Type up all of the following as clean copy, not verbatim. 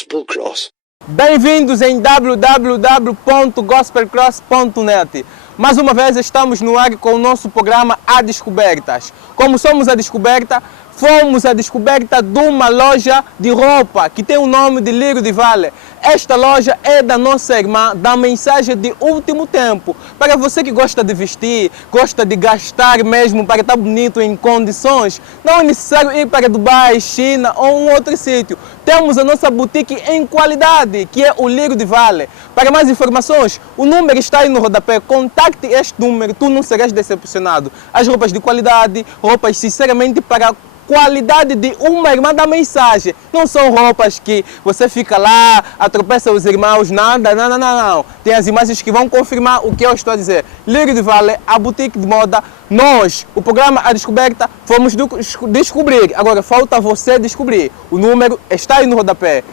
Gospel Cross. Bem-vindos em www.gospelcross.net. Mais uma vez estamos no ar com o nosso programa A Descobertas. Como somos a descoberta, fomos à descoberta de uma loja de roupa que tem o nome de Lírio de Vale. Esta loja é da nossa irmã, da Mensagem de Último Tempo. Para você que gosta de vestir, gosta de gastar mesmo para estar bonito em condições, não é necessário ir para Dubai, China ou um outro sítio. Temos a nossa boutique em qualidade, que é o Lírio de Vale. Para mais informações, o número está aí no rodapé. Contacte este número, tu não serás decepcionado. As roupas de qualidade, roupas sinceramente para qualidade de uma irmã da Mensagem. Não são roupas que você fica lá, atropeça os irmãos, nada, não. Tem as imagens que vão confirmar o que eu estou a dizer. Lírio de Vale, a boutique de moda. Nós, o programa A Descoberta, fomos descobrir. Agora falta você descobrir. O número está aí no rodapé.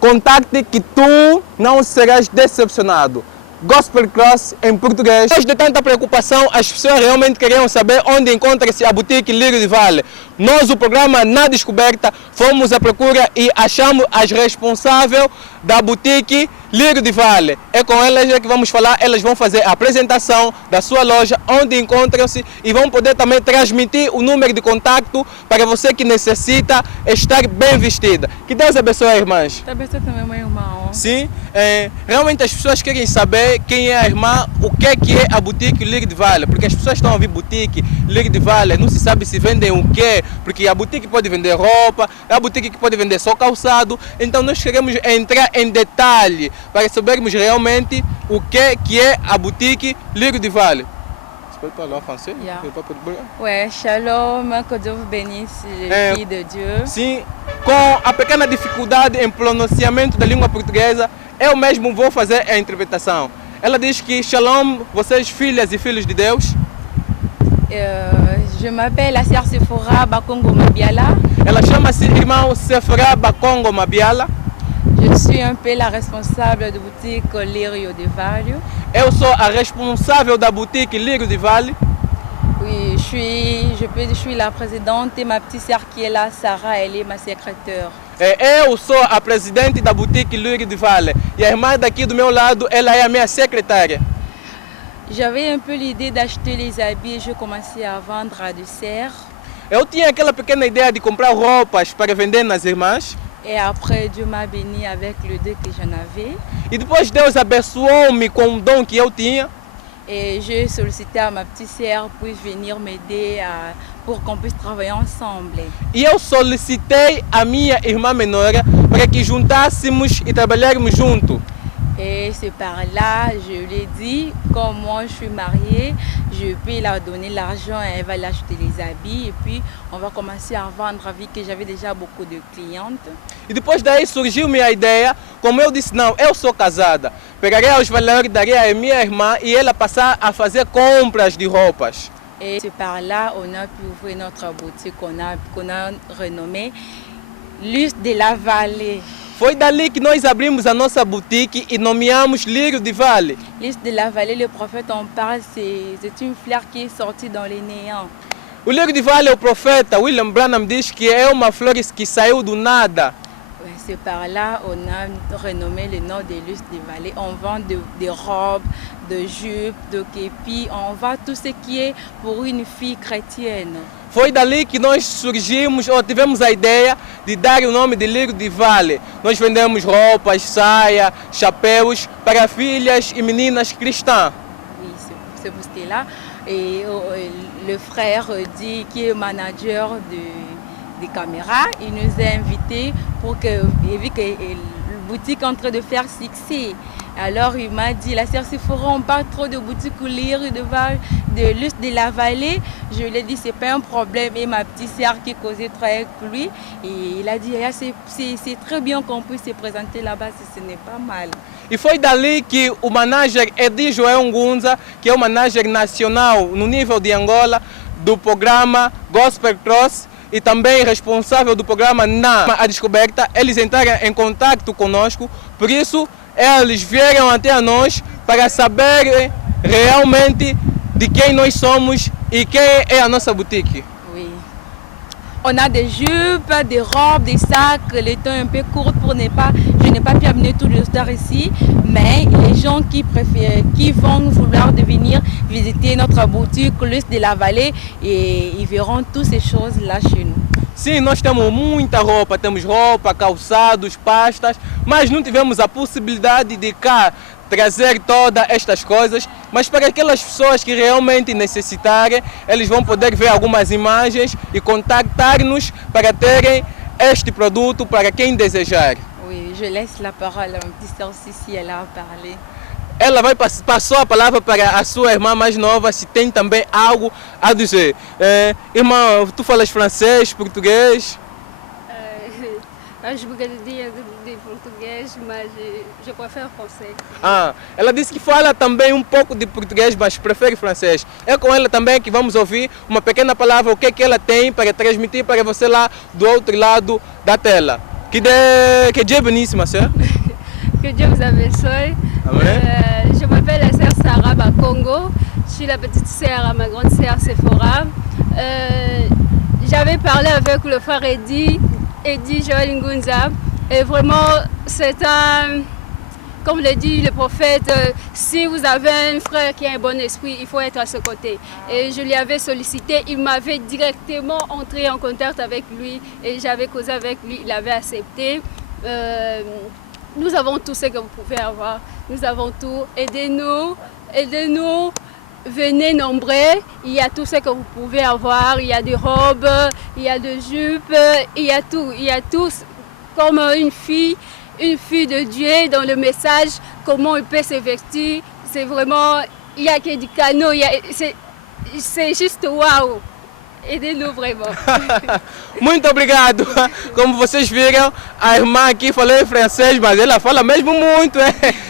Contacte que tu não serás decepcionado. Gospel Cross em português. Depois de tanta preocupação, as pessoas realmente queriam saber onde encontra-se a boutique Lírio de Vale. Nós, o programa Na Descoberta, fomos à procura e achamos as responsáveis da boutique Lírio de Vale. É com elas que vamos falar, elas vão fazer a apresentação da sua loja, onde encontram-se e vão poder também transmitir o número de contato para você que necessita estar bem vestida. Que Deus abençoe, irmãs. Deus abençoe também, meu irmão. Sim, realmente as pessoas querem saber quem é a irmã, o que é a boutique Lírio de Vale, porque as pessoas estão a ouvir boutique Lírio de Vale, não se sabe se vendem o quê, porque a boutique pode vender roupa, a boutique que pode vender só calçado, então nós queremos entrar em detalhe para sabermos realmente o que é a boutique Lírio de Vale. Você pode falar francês? Yeah. Ouais, shalom, que Dieu vous bénisse, les filles de Dieu. Sim, com a pequena dificuldade em pronunciamento da língua portuguesa, eu mesmo vou fazer a interpretação. Ela diz que shalom, vocês filhas e filhos de Deus. Je m'appelle la sœur Sephora Bakongo Mabiala. Ela chama-se irmão Sephora Bakongo Mabiala. Je suis un peu la responsable de boutique Lírio de Vale. Eu sou a responsável da boutique Lírio de Vale. Oui, je suis la présidente et ma petite sœur qui est là, Sarah, elle est ma secrétaire. Eu sou a presidente da boutique Lírio de Vale e a irmã daqui do meu lado, ela é a minha secretária. J'avais un peu l'idée d'acheter les habits et je commençais à vendre à des sœurs. Eu tinha aquela pequena ideia de comprar roupas para vender nas irmãs. Et après, Dieu m'a béni avec le don que j'en avais. E depois Deus abençoou-me com o dom que eu tinha. Et j'ai sollicité à ma petite sœur pour venir m'aider pour qu'on puisse travailler ensemble. E eu solicitei a minha irmã menor para que juntássemos e trabalharmos juntos. Et c'est par là, je lui ai dit, comme moi je suis mariée, je peux leur donner l'argent et elle va l'acheter les habits. Et puis on va commencer à vendre, vu que j'avais déjà beaucoup de clientes. E depois daí surgiu-me a ideia, como eu disse, não, eu sou casada. Pegaria os valores, daria a minha irmã e ela passar a fazer compras de roupas. Et c'est par là on a pu ouvrir notre boutique qu'on a renommée Luz de la Vallée. Foi dali que nós abrimos a nossa boutique e nomeamos Lírio de Vale. Luz de la Vallée, le prophète en parle, c'est une fleur qui est sortie dans les néants. O Lírio de Vale, o profeta William Branham diz que é uma flor que saiu do nada. C'est par là on a renommé le nom de Luz de Vallée. On vend des robes, de jupes, de képis, on vend tout ce qui est pour une fille chrétienne. Foi dali que nós surgimos, ou tivemos a ideia de dar o nome de Lírio de Vale. Nós vendemos roupas, saia, chapéus para filhas e meninas cristãs. Oui, c'est pour cela. Et le frère dit qui est manager des caméras, il nous a invités pour que, vu que la boutique est en train de faire succès. Alors il m'a dit, la sœur Sephora, on parle trop de boutique Lírio de Vale, de Luz de la Vallée. Je lui ai dit, c'est pas un problème. Et ma petite sœur qui causait trop avec lui, et il a dit, c'est très bien qu'on puisse se présenter là-bas, ce n'est pas mal. E foi dali que o manager Edi Joel Ngunza, que é o manager nacional no nível de Angola, do programa Gospel Cross, e também responsável do programa Na A Descoberta, eles entraram em contato conosco, por isso eles vieram até nós para saber realmente de quem nós somos e quem é a nossa boutique. Oui. On a des jupes, des robes, des sacs, les temps un peu courts je n'ai pas pu amener tout le store ici, mais les gens qui vont vouloir venir visiter notre boutique Luz de la Vallée, et ils verront toutes ces choses là chez nous. Sim, nós temos muita roupa, temos roupa, calçados, pastas, mas não tivemos a possibilidade de cá trazer todas estas coisas, mas para aquelas pessoas que realmente necessitarem, eles vão poder ver algumas imagens e contactar-nos para terem este produto para quem desejar. Oui, je laisse la parole à ma petite sœur si elle a parlé. Ela passou a palavra para a sua irmã mais nova, se tem também algo a dizer. Irmã, tu falas francês, português? Je voudrais dire de português, mas je préfère français. Ela disse que fala também um pouco de português, mas prefere francês. É com ela também que vamos ouvir uma pequena palavra, o que é que ela tem para transmitir para você lá do outro lado da tela. Que Dieu bénisse, ma sœur. Que Dieu vous abençoe. Je m'appelle la sœur Sarah Bakongo. Je suis la petite sœur à ma grande sœur Sephora. J'avais parlé avec le frère Eddie Joël Ngunza. Et vraiment, c'est comme le dit le prophète, si vous avez un frère qui a un bon esprit, il faut être à ce côté. Et je lui avais sollicité, il m'avait directement entré en contact avec lui et j'avais causé avec lui, il avait accepté. Nous avons tout ce que vous pouvez avoir, nous avons tout, aidez-nous, venez nombreux, il y a tout ce que vous pouvez avoir, il y a des robes, il y a des jupes, il y a tout comme une fille de Dieu dans le message, comment il peut se vestir, c'est vraiment, il n'y a que du canot, c'est juste waouh. Aidez-nous vraiment. Muito obrigado. Como vocês viram, a irmã aqui falou em francês, mas ela fala mesmo muito.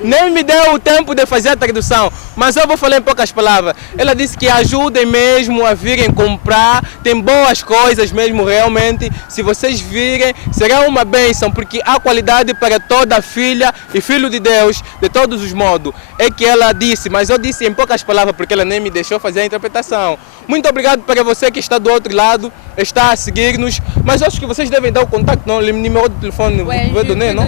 Nem me deu o tempo de fazer a tradução, mas eu vou falar em poucas palavras. Ela disse que ajudem mesmo a virem comprar, tem boas coisas mesmo realmente. Se vocês virem, será uma bênção, porque há qualidade para toda filha e filho de Deus, de todos os modos. É que ela disse, mas eu disse em poucas palavras, porque ela nem me deixou fazer a interpretação. Muito obrigado para você que está do outro lado, está a seguir-nos, mas acho que vocês devem dar o contato, não? O número de telefone, Ouais, vous pouvez donner, non?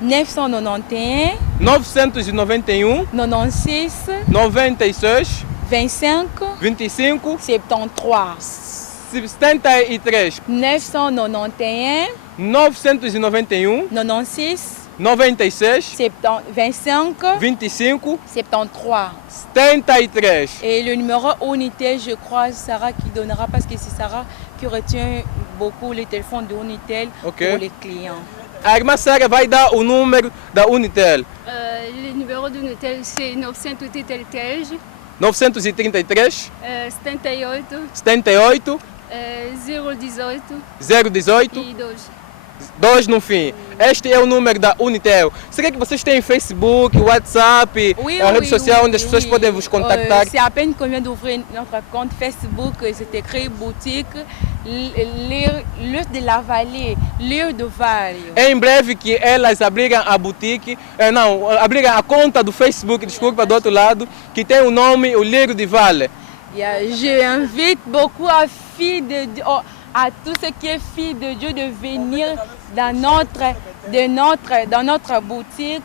991 991 96 96 25 25 73. 73 991 991 96 96 25 25 73. 73. Et le numéro Unitel, je crois, Sarah qui donnera, parce que c'est Sarah qui retient beaucoup les téléphones de Unitel pour les clients. A irmã Sara vai dar o número da Unitel. Le numéro de Unitel, c'est 933 933 78 78 018 018 e 2. 2 no fim. Este é o número da Unitel. Será que vocês têm Facebook, WhatsApp, a rede social onde as pessoas podem vos contactar? C'est à peine qu'on vient d'ouvrir notre compte Facebook, c'est écrit boutique Luz de la Vallée, Luz do Vale. É em breve que elas abriram a boutique, abriram a conta do Facebook, desculpa, do outro lado, que tem o nome O Lírio de Vale. Je invite beaucoup à tout ce qui est fille de Dieu de venir dans notre boutique.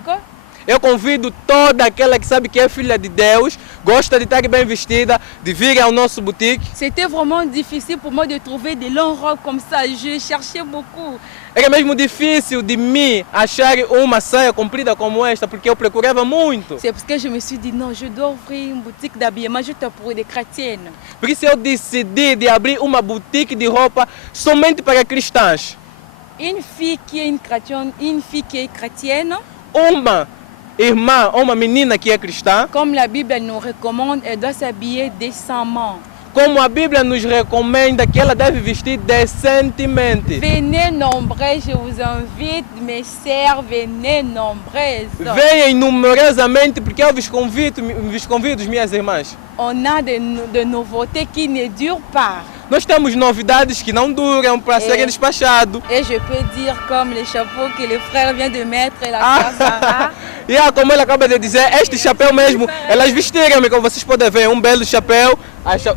Eu convido toda aquela que sabe que é filha de Deus, gosta de estar bem vestida, de vir ao nosso boutique. C'était vraiment difficile pour moi de trouver des longues robes comme ça. Je cherchais beaucoup. Era mesmo difícil de mim achar uma saia comprida como esta, porque eu procurava muito. C'est parce que je me suis dit non, je dois ouvrir une boutique d'habillement juste pour des chrétiennes. Por isso eu decidi de abrir uma boutique de roupa somente para cristãs. Une fille qui est chrétienne, Uma irmã ou uma menina que é cristã, comme la Bible nous recommande, elle doit s'habiller décemment. Como a Bíblia nos recomenda que ela deve vestir decentemente. Venez nombreux, je vous invite, mes sœurs, venez nombreuses. Venham numerosamente, porque eu vos convido, minhas irmãs. On a de nouveautés qui ne durent pas. Nós temos novidades que não duram para serem despachados. Et je peux dire comme les chapeaux que le frère vient de mettre et la sœur Sarah. E como ele acaba de dizer, este chapéu mesmo, elas vestiram, como vocês podem ver, um belo chapéu.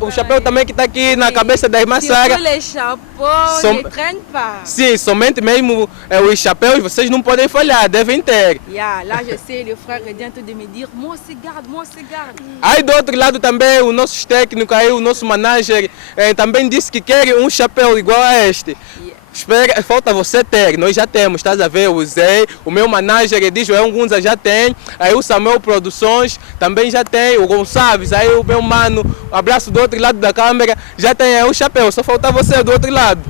O chapéu também que está aqui na cabeça da irmã Sara. Les chapeaux ne traînent pas. Sim, somente mesmo os chapéus vocês não podem falhar, devem ter. Yeah, là je sais, le frère vient de me dire, moi se garde, moi se garde. Aí do outro lado também o nosso técnico, aí, o nosso manager também disse que quer um chapéu igual a este. Yeah. Espera, falta você ter, nós já temos, estás a ver, eu usei, o meu manager de Joel Ngunza já tem, aí o Samuel Produções também já tem, o Gonçalves, aí o meu mano, abraço do outro lado da câmera, já tem o chapéu, só falta você do outro lado.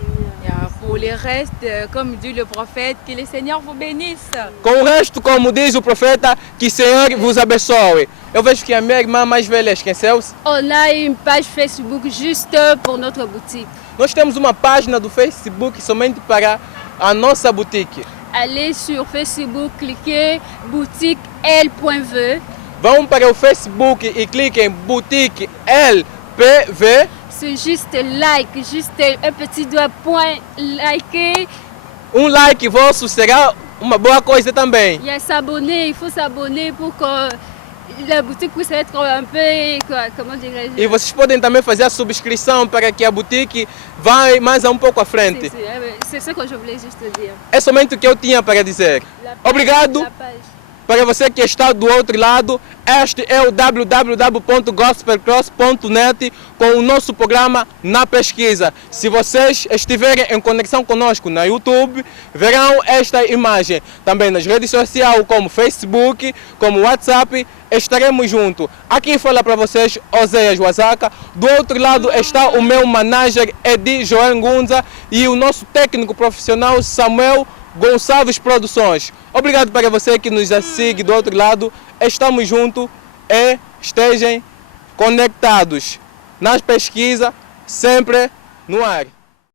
Yeah, pour le reste, comme dit le prophète, que le Seigneur vous bénisse. Com o resto, como diz o profeta, que o Senhor vos abençoe. Eu vejo que a minha irmã mais velha esqueceu-se. On a une page Facebook juste pour notre boutique. Nós temos uma página do Facebook somente para a nossa boutique. Allez sur Facebook, cliquez boutique L.V. Vão para o Facebook e cliquem Boutique LPV. C'est juste like, juste un petit doigt point liker. Um like vosso será uma boa coisa também. Il y a s'abonner, il faut s'abonner pour que la boutique puisse être un peu, comment dirais-je? E vocês podem também fazer a subscrição para que a boutique vá mais um pouco à frente. C'est ce que je voulais juste dire. É somente o que eu tinha para dizer. Obrigado. La page. Para você que está do outro lado, este é o www.gospelcross.net com o nosso programa Na Pesquisa. Se vocês estiverem em conexão conosco na YouTube, verão esta imagem. Também nas redes sociais como Facebook, como WhatsApp, estaremos juntos. Aqui fala para vocês Oséias Wazaka. Do outro lado está o meu manager Edi Joel Ngunza e o nosso técnico profissional Samuel Gonçalves Produções. Obrigado para você que nos segue do outro lado. Estamos juntos e estejam conectados nas pesquisas, sempre no ar.